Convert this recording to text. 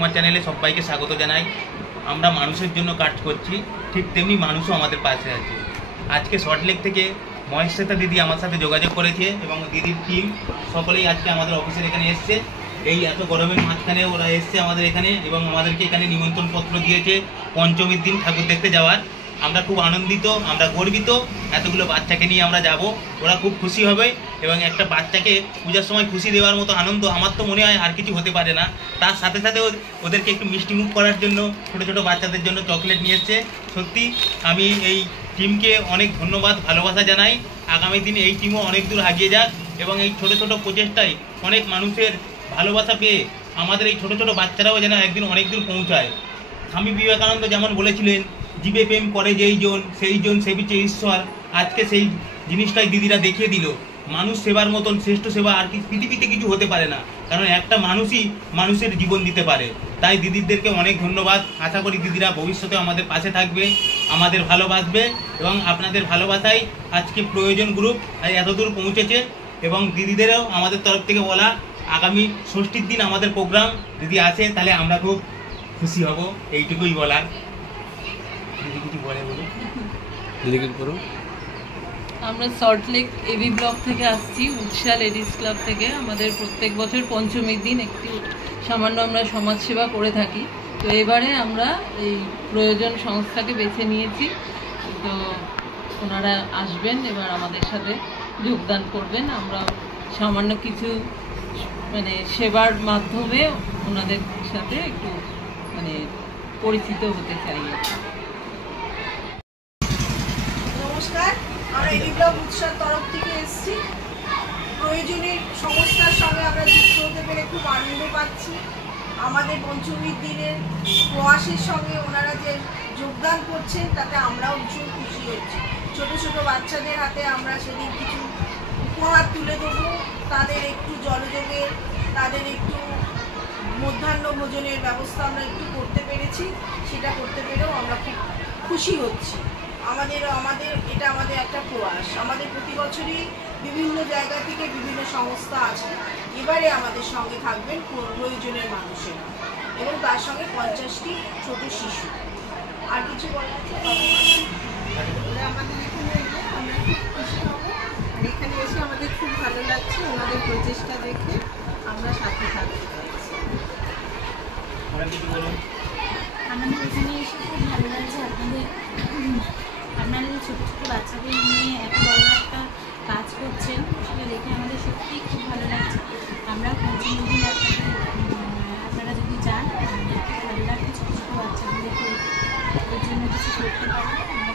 আমার চ্যানেলে সবাইকে স্বাগত জানাই। আমরা মানুষের জন্য কাজ করছি, ঠিক তেমনি মানুষও আমাদের পাশে আছে। আজকে সল্টলেক থেকে মহেশ্বেতা দিদি আমার সাথে যোগাযোগ করেছে এবং দিদির টিম সকলেই আজকে আমাদের অফিসের এখানে এসছে। এই এত গরমের মাঝখানে ওরা এসছে আমাদের এখানে এবং আমাদেরকে এখানে নিমন্ত্রণ পত্র দিয়েছে পঞ্চমীর দিন ঠাকুর দেখতে যাওয়ার। আমরা খুব আনন্দিত, আমরা গর্বিত। এতগুলো বাচ্চাকে নিয়ে আমরা যাব, ওরা খুব খুশি হবে এবং একটা বাচ্চাকে পূজার সময় খুশি দেওয়ার মতো আনন্দ আমার তো মনে হয় আর কিছু হতে পারে না। তার সাথে সাথে ওদেরকে একটু মিষ্টি মুখ করার জন্য ছোটো ছোটো বাচ্চাদের জন্য চকলেট নিয়ে এসছে। সত্যি আমি এই টিমকে অনেক ধন্যবাদ, ভালোবাসা জানাই। আগামী দিনে এই টিমও অনেক দূর এগিয়ে যাক এবং এই ছোটো ছোটো প্রচেষ্টায় অনেক মানুষের ভালোবাসা পেয়ে আমাদের এই ছোটো ছোটো বাচ্চারাও যেন একদিন অনেক দূর পৌঁছায়। স্বামী বিবেকানন্দ যেমন বলেছিলেন, জীবে প্রেম করে যেই জন সেই জন সেবিছে ঈশ্বর। আজকে সেই জিনিসটাই দিদিরা দেখিয়ে দিল। মানুষ সেবার মতন শ্রেষ্ঠ সেবা আর কি পৃথিবীতে কিছু হতে পারে না, কারণ একটা মানুষই মানুষের জীবন দিতে পারে। তাই দিদিদেরকে অনেক ধন্যবাদ। আশা করি দিদিরা ভবিষ্যতে আমাদের পাশে থাকবে, আমাদের ভালোবাসবে এবং আপনাদের ভালোবাসায় আজকে প্রয়োজন গ্রুপ এতদূর পৌঁছেছে। এবং দিদিদেরও আমাদের তরফ থেকে বলা, আগামী ষষ্ঠীর দিন আমাদের প্রোগ্রাম যদি আসে তাহলে আমরা খুব খুশি হব, এইটুকুই বলার। দিদি কিছু বলে বলুন। দিদি কি করুন। আমরা সল্টলেক এবি ব্লক থেকে আসছি, উৎসা লেডিস ক্লাব থেকে। আমাদের প্রত্যেক বছর পঞ্চমীর দিন একটি সামান্য আমরা সমাজসেবা করে থাকি। তো এবারে আমরা এই প্রয়োজন সংস্থাকে বেছে নিয়েছি। তো ওনারা আসবেন এবার আমাদের সাথে যোগদান করবেন। আমরা সামান্য কিছু সেবার মাধ্যমে ওনাদের সাথে একটু পরিচিত হতে চাই। নমস্কার, আমরা এবি ব্লক উৎসার তরফ থেকে এসেছি। প্রয়োজনের সংস্থার সঙ্গে আমরা যুক্ত হতে পেরে খুব আনন্দ পাচ্ছি। আমাদের পঞ্চমীর দিনের প্রয়াসের সঙ্গে ওনারা যে যোগদান করছেন তাতে আমরাও ভীষণ খুশি হচ্ছি। ছোট ছোট বাচ্চাদের হাতে আমরা সেদিন কিছু উপহার তুলে দেবো, তাদের একটু জলযোগের, তাদের একটু মধ্যাহ্ন ভোজনের ব্যবস্থা আমরা একটু করতে পেরেছি। সেটা করতে পেরেও আমরা খুব খুশি হচ্ছি। এটা আমাদের একটা প্রয়াস। আমাদের প্রতি বছরই বিভিন্ন জায়গা থেকে বিভিন্ন সংস্থা আছে। এবারে আমাদের সঙ্গে থাকবেন প্রয়োজনের মানুষেরা এবং তার সঙ্গে 50টি ছোট শিশু। আর কিছু বলা আছে? আমাদের এখানে এলে আমরা খুব খুশি হব। আর এখানে এসে আমাদের খুব ভালো লাগছে। ওনাদের প্রচেষ্টা দেখে আমরা সাথে থাকতে পারছি। আমাদের এখানে এসে খুব ভালো লাগছে। আপনারা ছোটো ছোটো বাচ্চাদের নিয়ে এত বড় একটা কাজ করছেন, সেটা দেখে আমাদের সত্যিই খুব ভালো লাগছে। আমরা পঞ্চমী দিন আপনারা যদি যান, খুব ভালো লাগছে। ছোটো ছোটো বাচ্চাগুলোকে ওর জন্য কিছু করতে পারেন।